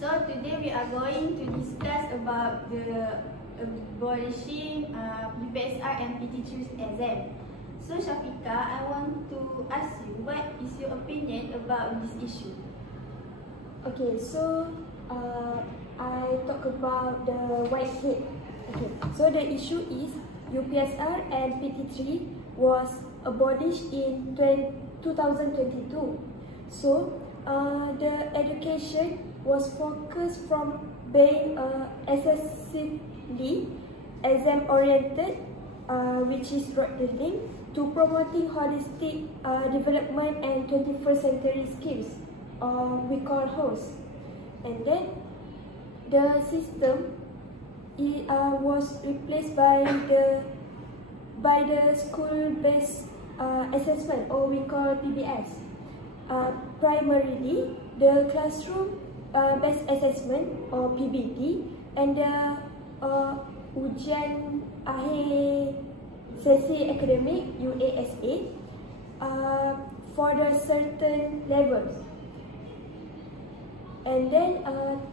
So today we are going to discuss about the abolishing UPSR and PT3 exam. So Syafiqah, I want to ask you, what is your opinion about this issue? Okay, so I talk about the Whitehead. Okay, so the issue is UPSR and PT3 was abolished in 2022. So the education was focused from being excessively exam-oriented, which is rote learning, to promoting holistic development and 21st century skills, we call HOS. And then the system was replaced by the school-based assessment, or we call PBS. Primarily, the classroom-based assessment, or PBT, and the ujian akhir sesi akademik, UASA, for the certain levels. And then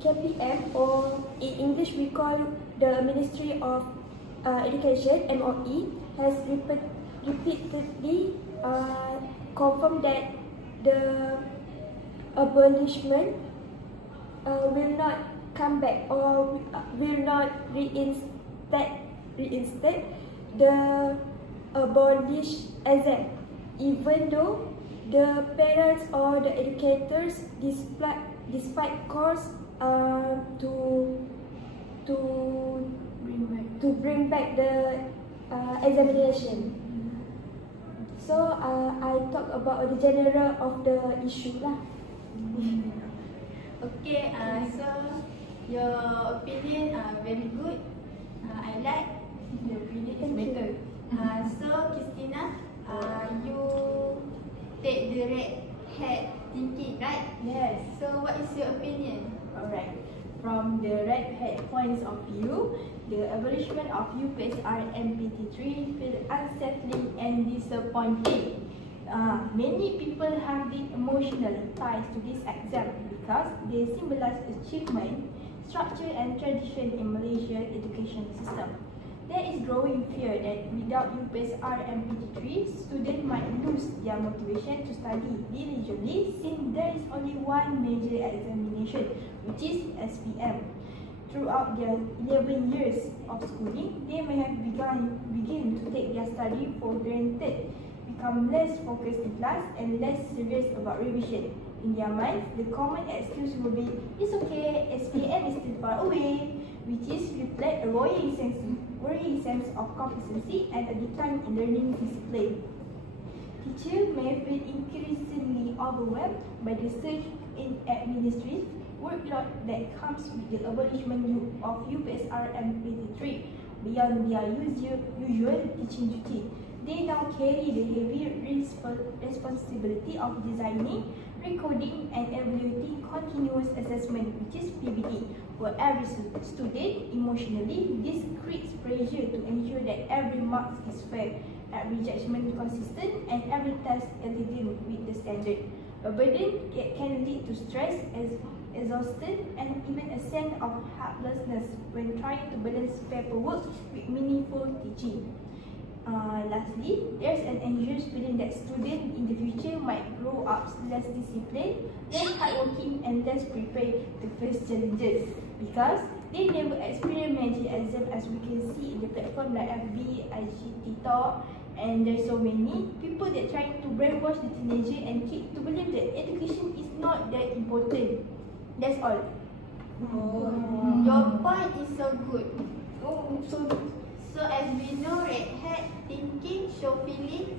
KPM, or in English we call the Ministry of Education, MOE, has repeatedly confirmed that the abolishment will not come back, or will not reinstate the abolished exam, even though the parents or the educators despite calls to bring back the examination. So I talk about the general of the issue lah. Okay, so your opinion very good. I like your opinion is better. So Christina, you take the red hat thinking, right? Yes. So what is your opinion? Alright. From the red hat points of view, the abolishment of UPSR and PT3 feel unsettling and disappointing. Many people have deep emotional ties to this exam because they symbolize achievement, structure and tradition in Malaysian education system. There is growing fear that without UPSR and PT3, students might lose their motivation to study diligently since there is only one major examination, which is SPM. Throughout their 11 years of schooling, they may have begin to take their study for granted, become less focused in class and less serious about revision. In their minds, the common excuse will be, it's okay, SPM is still far away, which is reflect a worrying sense of complacency and a decline in learning discipline. Teachers may feel increasingly overwhelmed by the surge in administrative workload that comes with the abolishment of UPSR and PT3 beyond their usual teaching duty. They now carry the heavy responsibility of designing, recording and evaluating continuous assessment, which is PBD, for every student. Emotionally, this creates pressure to ensure that every mark is fair, every judgment consistent, and every test aligned with the standard. A burden can lead to stress, exhaustion, and even a sense of helplessness when trying to balance paperwork with meaningful teaching. Lastly, there is an anxious feeling that students in the future might grow up less disciplined, less hardworking, and less prepared to face challenges because they never experience major exam, as we can see in the platform like FB, IG, TikTok, and there's so many people that trying to brainwash the teenager and keep to believe that education is not that important. That's all. Your point is so good. So as we know, red hat thinking show feelings,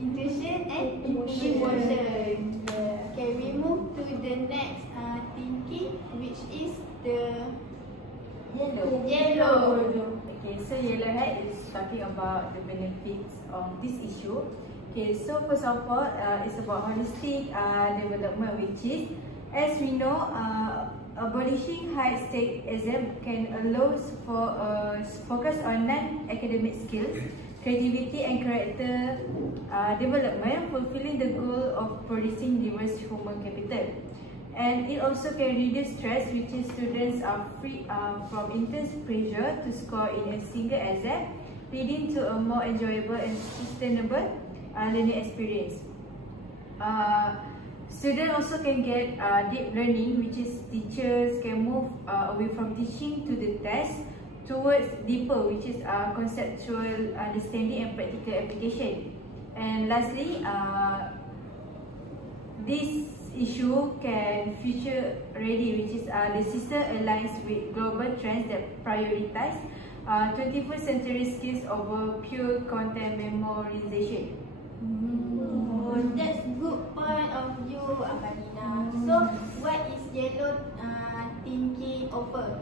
intuition and emotion. Okay, we move to the next thinking, which is the yellow. Okay, so yellow hat is talking about the benefits of this issue. Okay, so first of all, it's about holistic development, which is, as we know, abolishing high-stake exam can allow for focus on non-academic skills, creativity and character development, fulfilling the goal of producing diverse human capital. And it also can reduce stress, which is students are free from intense pressure to score in a single exam, leading to a more enjoyable and sustainable learning experience. Students also can get deep learning, which is teachers can move away from teaching to the test towards deeper, which is conceptual understanding and practical application. And lastly, this issue can future ready, which is the system aligns with global trends that prioritize 21st century skills over pure content memorization. Oh, that's good point of view, Amalina. So, what is yellow thinking offer?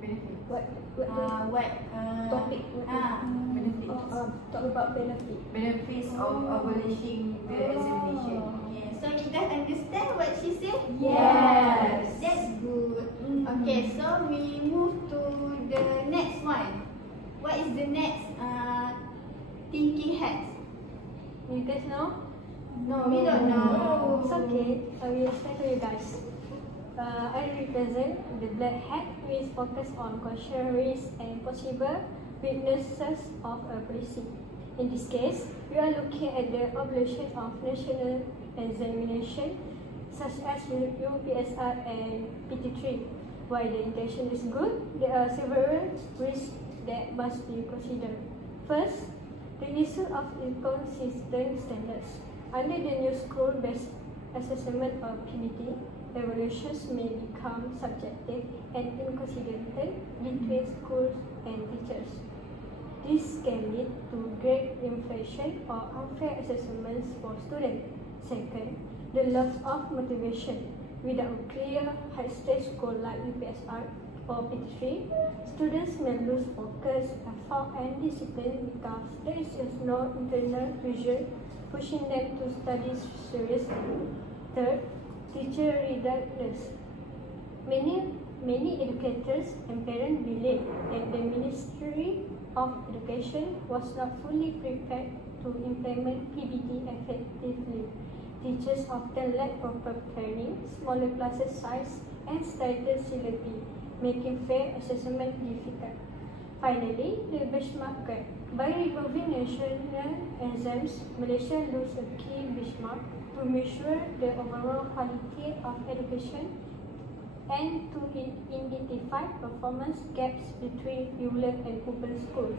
Benefit. What topic? Benefits. Talk about benefit. Benefits of abolishing the examination. Okay, so you guys understand what she said? Yes. That's good. Okay, so we move to the next one. What is the next thinking hats? You guys know? No, we don't know. It's okay. I will explain to you guys. I represent the black hat, which is focused on question risks and possible weaknesses of a policy. In this case, we are looking at the abolition of national examination, such as UPSR and PT3. While the intention is good, there are several risks that must be considered. First, the issue of inconsistent standards. Under the new school-based assessment of PBT, evaluations may become subjective and inconsistent between schools and teachers. This can lead to grade inflation or unfair assessments for students. Second, the loss of motivation. Without a clear high-stakes goal like UPSR or PT3, students may lose focus, effort, and discipline because there is no internal pressure pushing them to study seriously. Third, teacher readiness. Many educators and parents believe that the Ministry of Education was not fully prepared to implement PBT effectively. Teachers often lack proper training, smaller class size, and staggered syllabi, making fair assessment difficult. Finally, the benchmark gap. By removing national exams, Malaysia loses a key benchmark to measure the overall quality of education and to identify performance gaps between rural and urban schools.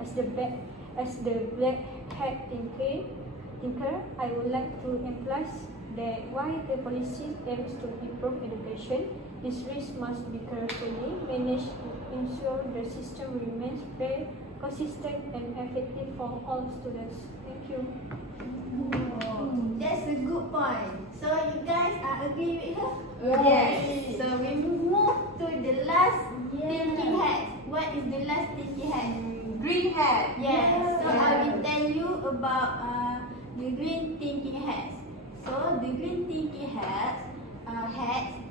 As the black hat thinker, I would like to emphasize that while the policy aims to improve education, this risk must be carefully managed to ensure the system remains fair, consistent, and effective for all students. Thank you. That's a good point. So you guys agree with her? Yes. So we move to the last thinking hat. What is the last thinking hat? Green hat. Yes. So I will tell you about the green thinking hats. So the green thinking hats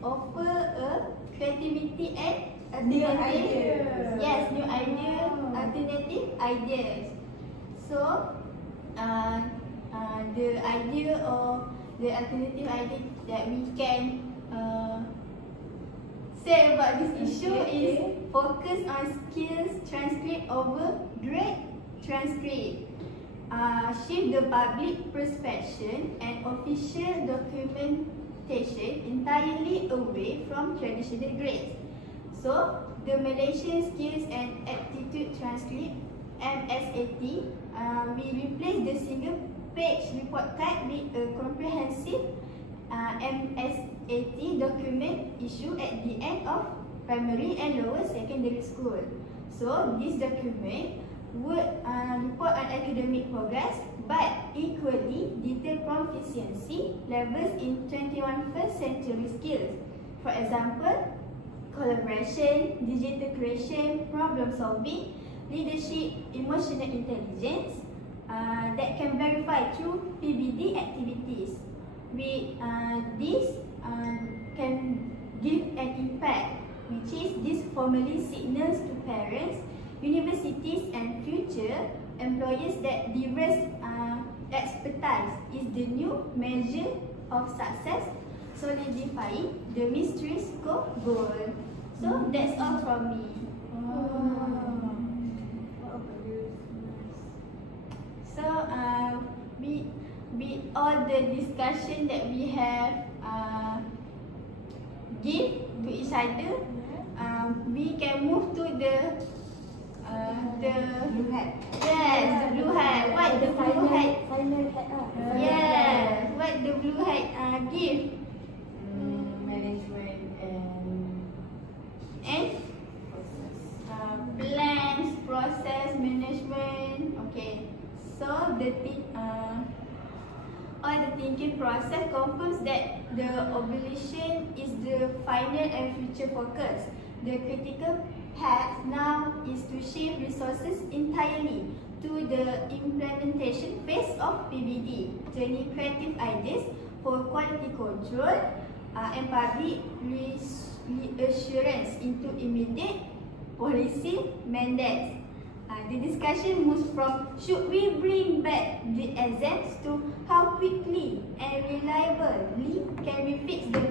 offer a creativity and alternative. Yes, new idea, alternative ideas. So the idea or the alternative idea that we can say about this issue is focus on skills transcript over grade transcript. Shift the public perception and official documentation entirely away from traditional grades. So, the Malaysian Skills and Aptitude Transcript (MSAT) we replace the single page report card with a comprehensive MSAT document issued at the end of primary and lower secondary school. So, this document would report on academic progress but equally detail proficiency levels in 21st century skills. For example, collaboration, digital creation, problem solving, leadership, emotional intelligence that can verify through PBD activities. With this can give an impact, which is this formally signals to parents, universities and future employers that diverse expertise is the new measure of success, solidifying the mystery's goal. So that's all from me. So with all the discussion that we have give to each other, we can move to the Blue hat. yes, the blue hat. What the blue hat? Final hat Yes, what the blue hat give Management and process. plans, process, management. Okay, so all the thinking process confirms that the evaluation is the final and future focus. The critical path now is to shift resources entirely to the implementation phase of PBD, turning creative ideas for quality control and public reassurance into immediate policy mandates. The discussion moves from should we bring back the exams to how quickly and reliably can we fix the